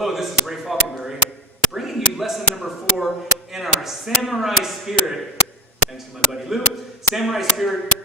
Hello, this is Ray Falkenberry, bringing you lesson number 4 in our Samurai Spirit, thanks to my buddy Lou, Samurai Spirit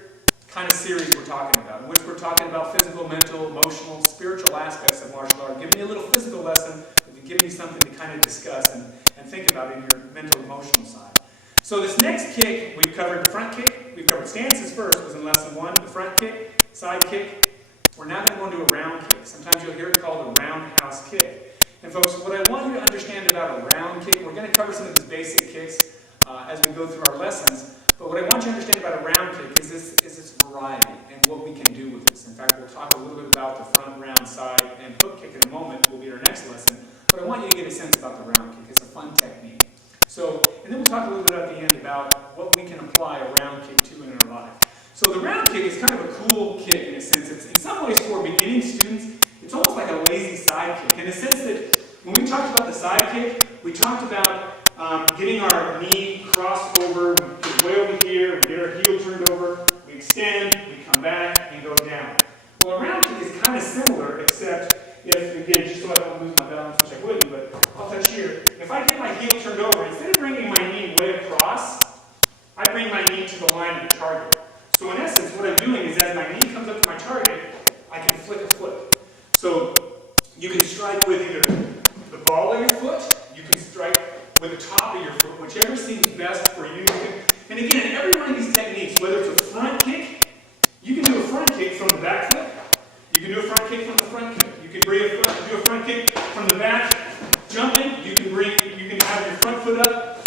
kind of series we're talking about, in which we're talking about physical, mental, emotional, spiritual aspects of martial art, giving you a little physical lesson, but giving you something to kind of discuss and think about in your mental, emotional side. So this next kick, we've covered the front kick, we've covered stances first, was in lesson 1, the front kick, side kick. We're now going to go into a round kick. Sometimes you'll hear it called a roundhouse kick. And folks, what I want you to understand about a round kick, we're going to cover some of these basic kicks as we go through our lessons, but what I want you to understand about a round kick is its variety and what we can do with this. In fact, we'll talk a little bit about the front, round, side, and hook kick in a moment. Will be our next lesson. But I want you to get a sense about the round kick. It's a fun technique. So, and then we'll talk a little bit at the end about what we can apply a round kick to in our life. So the round kick is kind of a cool kick in a sense. It's in some ways for beginning students, it's almost like a lazy side kick in the sense that when we talked about the side kick, we talked about getting our knee crossed over, we get way over here, we get our heel turned over, we extend, we come back, and go down. Well, a round kick is kind of similar, except if, again, just so I don't lose my balance, which I wouldn't, but I'll touch here. If I get my heel turned over, instead of bringing my knee way across, I bring my knee to the line of the target. So in essence, what I'm doing is as my knee comes up to my target, I can flick a foot. So you can strike with either the ball of your foot, you can strike with the top of your foot, whichever seems best for you. And again, in every one of these techniques, whether it's a front kick, you can do a front kick from the back foot, you can do a front kick from the front kick, you can do a front kick from the back, jumping, you can have your front foot up.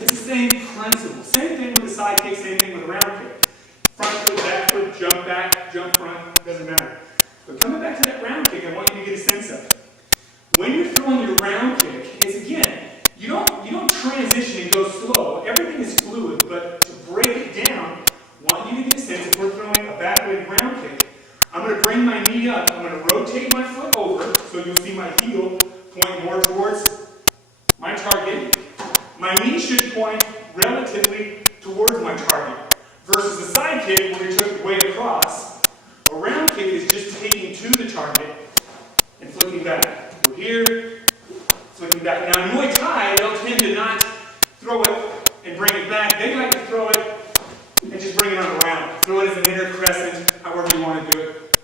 It's the same principle. Same thing with the side kick, same thing with a round kick. Front foot, back, jump front, doesn't matter. But coming back to that round kick, I want you to get a sense of it. When you're throwing your round kick, it's again, you don't transition and go slow. Everything is fluid, but to break it down, I want you to get a sense if we're throwing a backward round kick. I'm going to bring my knee up, I'm going to rotate my foot over, so you'll see my heel point more towards my target. My knee should point relatively towards my target. Versus the side kick, where you took it way across, a round kick is just taking to the target and flicking back. We're here, flicking back. Now in Muay Thai, they'll tend to not throw it and bring it back. They like to throw it and just bring it on around. Throw it as an inner crescent, however you want to do it.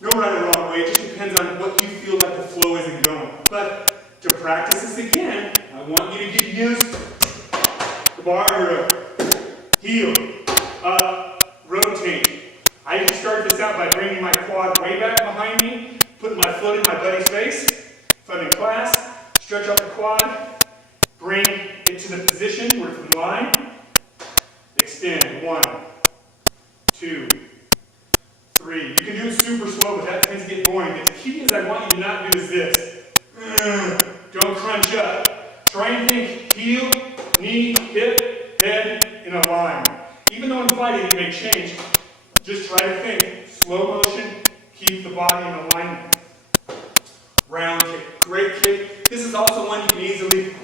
No right or wrong way, it just depends on what you feel like the flow isn't going. But to practice this again, I want you to get used to the bar grip. Heel, up, rotate. I usually start this out by bringing my quad way back behind me, putting my foot in my buddy's face. If I'm in class, stretch out the quad, bring it to the position where it's in line, extend, 1, 2, 3. You can do it super slow, but that tends to get boring. The key is I want you to not do this. Don't crunch up. Try and think heel, knee, hip, head, in a line. Even though in fighting you may change, just try to think. Slow motion, keep the body in alignment. Round kick, great kick. This is also one you can easily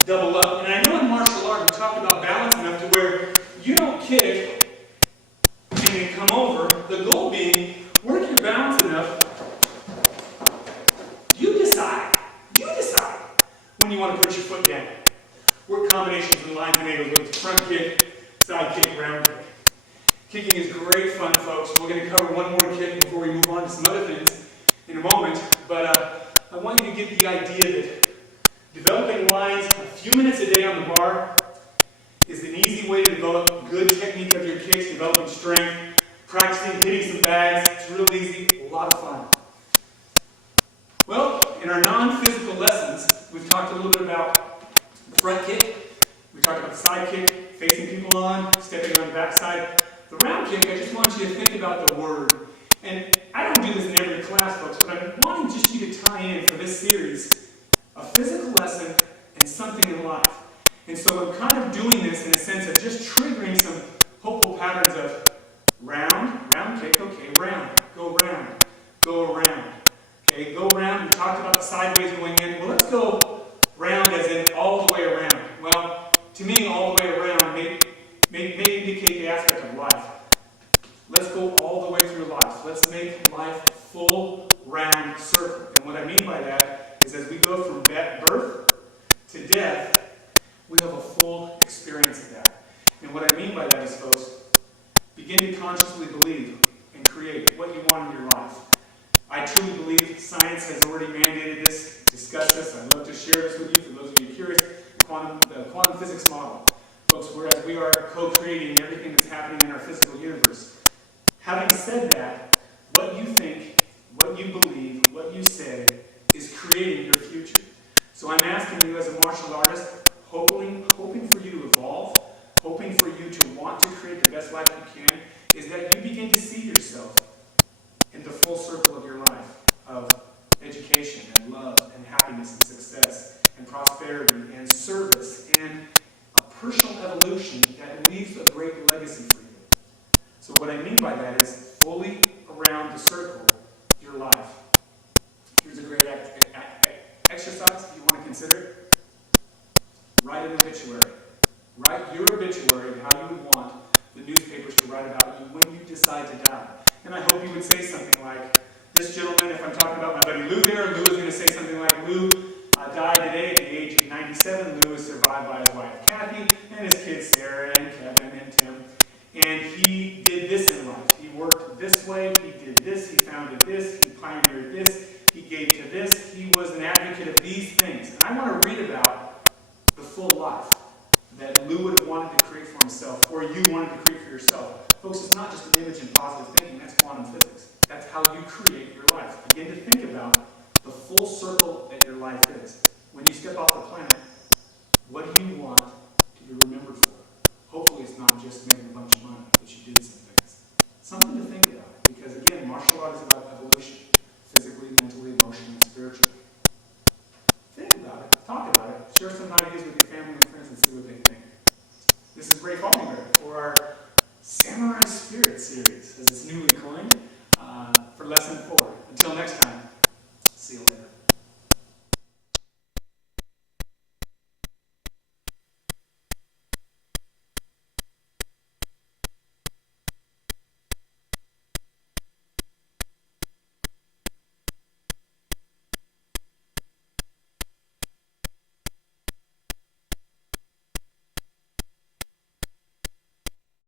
double up. And I know in martial art we talk about balance enough to where you don't kick and then come over. The goal being, work your balance enough. You decide when you want to put your foot down. Work combinations and line tomatoes with front kick, side kick, round kick. Kicking is great fun, folks. We're going to cover one more kick before we move on to some other things in a moment. But I want you to get the idea that developing lines a few minutes a day on the bar is an easy way to develop good technique of your kicks, developing strength, practicing hitting some bags. It's real easy, a lot of fun. Well, in our non-physical lessons, we've talked a little bit about the front kick, we talked about the side kick, facing people on, stepping on the back side. The round kick, I just want you to think about the word. And I don't do this in every class, folks, but I'm wanting just you to tie in for this series a physical lesson and something in life. And so I'm kind of doing this in a sense of just triggering some hopeful patterns of round kick, okay, round, go around, okay, go around. We talked about the sideways going in. Well, let's go round as in all the way around. Well, to me, all the way around may indicate the aspect of life. Let's go all the way through life. Let's make life full, round circle. And what I mean by that is mean by that is, folks, begin to consciously believe and create what you want in your life. I truly believe science has already mandated this, discussed this. I'd love to share this with you for those of you curious. The quantum physics model. Folks, whereas we are co-creating everything that's happening in our physical universe. Having said that, what you think, what you believe, what you say is creating your future. So I'm asking you as a martial artist, hoping for you to evolve, hoping for you to want to create the best life you can, is that you begin to see yourself in the full circle of your life, of education and love and happiness and success and prosperity and service and a personal evolution that leaves a great legacy for you. So what I mean by that is fully around the circle your life. Here's a great exercise if you want to consider it. Write an obituary. Write your obituary of how you would want the newspapers to write about you when you decide to die. And I hope you would say something like, this gentleman, if I'm talking about my buddy Lou there, Lou is going to say something like, Lou died today at the age of 97. Lou is survived by his wife Kathy and his kids Sarah and Kevin and Tim. And he did this in life. He worked this way, he did this, he founded this, he pioneered this, he gave to this, he was an advocate of these things. And I want to read about the full life that Lou would have wanted to create for himself, or you wanted to create for yourself. Folks, it's not just an image and positive thinking, that's quantum physics. That's how you create